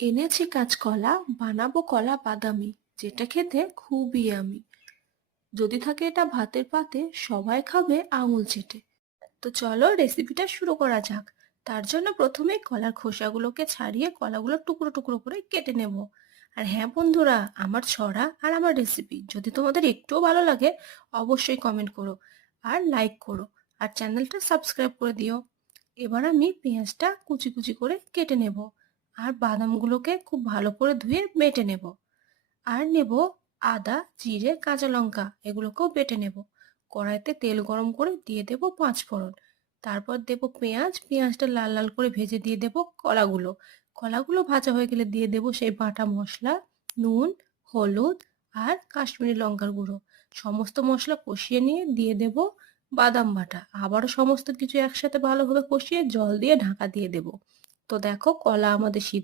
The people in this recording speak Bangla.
এনেছি কাঁচকলা, বানাবো কলা বাদামি, যেটা খেতে খুবই আমি। যদি থাকে এটা ভাতের পাতে, সবাই খাবে আঙুল চেটে। তো চলো রেসিপিটা শুরু করা যাক। তার জন্য প্রথমেই কলার খোসাগুলোকে ছাড়িয়ে কলাগুলো টুকরো টুকরো করে কেটে নেব। আর হ্যাঁ বন্ধুরা, আমার ছড়া আর আমার রেসিপি যদি তোমাদের একটুও ভালো লাগে, অবশ্যই কমেন্ট করো আর লাইক করো আর চ্যানেলটা সাবস্ক্রাইব করে দিও। এবার আমি পেঁয়াজটা কুচি কুচি করে কেটে নেব আর বাদামগুলোকে খুব ভালো করে ধুয়ে বেটে নেব। আর নেব আদা, জিরে, কাঁচা লঙ্কা, এগুলোকেও বেটে নেব। কড়াইতে তেল গরম করে দিয়ে দেব 5 ফোড়ন। তারপর দেব পেঁয়াজ, পেঁয়াজটা লাল লাল করে ভেজে দিয়ে দেব কলাগুলো। কলাগুলো ভাজা হয়ে গেলে দিয়ে দেব সেই বাটা মশলা, নুন, হলুদ আর কাশ্মীরি লঙ্কার গুঁড়ো। সমস্ত মশলা কষিয়ে নিয়ে দিয়ে দেব বাদাম বাটা। আবারও সমস্ত কিছু একসাথে ভালোভাবে কষিয়ে জল দিয়ে ঢাকা দিয়ে দেব। তো দেখো কলা আমাদের সিদ্ধ